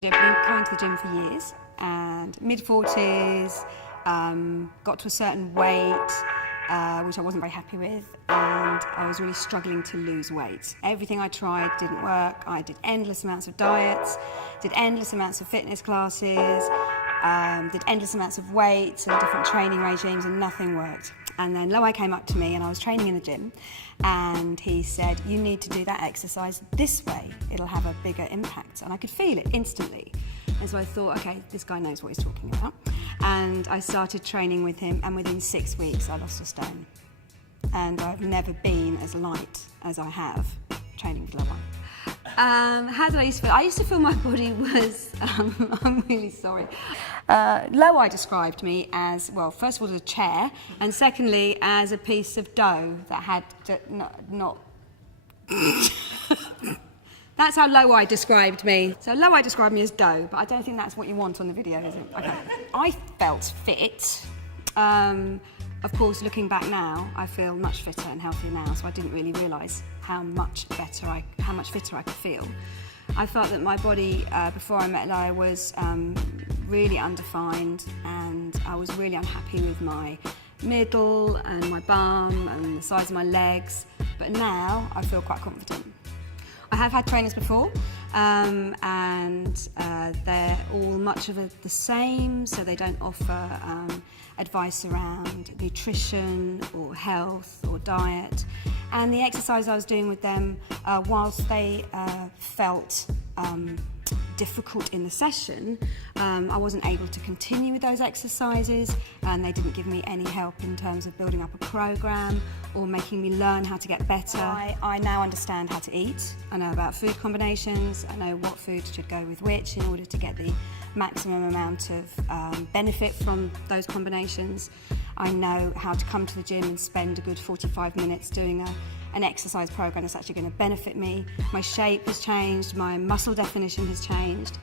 I've been coming to the gym for years, and mid-40s, got to a certain weight, which I wasn't very happy with, and I was really struggling to lose weight. Everything I tried didn't work. I did endless amounts of diets, did endless amounts of fitness classes, did endless amounts of weights and different training regimes, and nothing worked. And then Loai came up to me, and I was training in the gym, and he said, "You need to do that exercise this way. It'll have a bigger impact." And I could feel it instantly. And so I thought, okay, this guy knows what he's talking about. And I started training with him, and within 6 weeks I lost a stone. And I've never been as light as I have training with Loai. How did I used to feel? I used to feel my body was, I'm really sorry. Loai described me as, well, first of all as a chair, and secondly as a piece of dough that had not That's how Loai described me. So Loai described me as dough, but I don't think that's what you want on the video, is it? Okay. I felt fit. Of course, looking back now, I feel much fitter and healthier now, so I didn't really realise how much fitter I could feel. I felt that my body, before I met Loai, was really undefined, and I was really unhappy with my middle and my bum and the size of my legs, but now I feel quite confident. I have had trainers before, and they're all much of the same, so they don't offer advice around nutrition or health or diet. And the exercise I was doing with them, whilst they felt difficult in the session, I wasn't able to continue with those exercises, and they didn't give me any help in terms of building up a program or making me learn how to get better. I now understand how to eat. I know about food combinations. I know what food should go with which in order to get the maximum amount of benefit from those combinations. I know how to come to the gym and spend a good 45 minutes doing an exercise program that's actually going to benefit me. My shape has changed, my muscle definition has changed,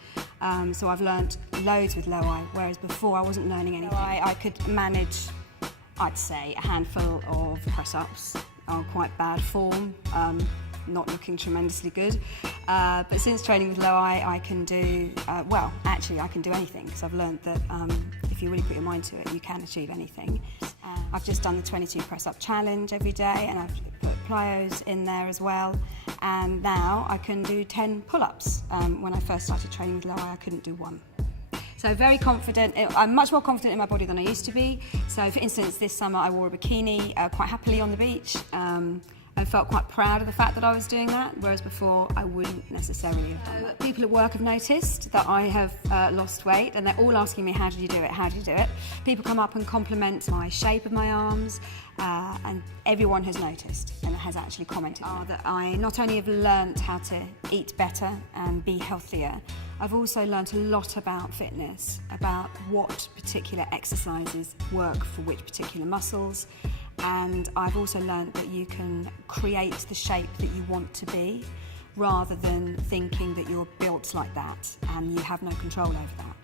so I've learnt loads with Loai, whereas before I wasn't learning anything. I could manage, I'd say, a handful of press-ups on quite bad form, not looking tremendously good. But since training with Loai, I can do, well, actually I can do anything, because I've learnt that if you really put your mind to it, you can achieve anything. I've just done the 22 press-up challenge every day, and I've put plyos in there as well. And now I can do 10 pull-ups. When I first started training with Loai, I couldn't do one. So very confident. I'm much more confident in my body than I used to be. So for instance, this summer I wore a bikini quite happily on the beach. I felt quite proud of the fact that I was doing that, whereas before I wouldn't necessarily have done that. People at work have noticed that I have lost weight, and they're all asking me, how did you do it, how did you do it? People come up and compliment my shape of my arms, and everyone has noticed and has actually commented that I not only have learnt how to eat better and be healthier, I've also learnt a lot about fitness, about what particular exercises work for which particular muscles. And I've also learnt that you can create the shape that you want to be, rather than thinking that you're built like that and you have no control over that.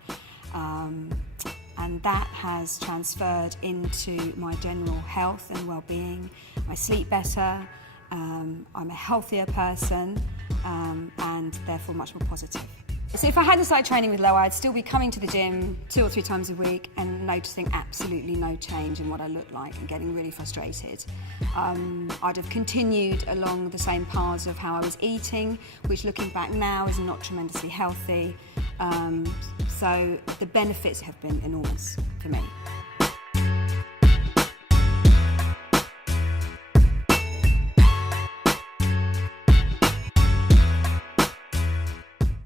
And that has transferred into my general health and well-being. I sleep better, I'm a healthier person, and therefore much more positive. So if I hadn't started training with Loai, I'd still be coming to the gym 2 or 3 times a week and noticing absolutely no change in what I look like and getting really frustrated. I'd have continued along the same paths of how I was eating, which looking back now is not tremendously healthy. So the benefits have been enormous for me.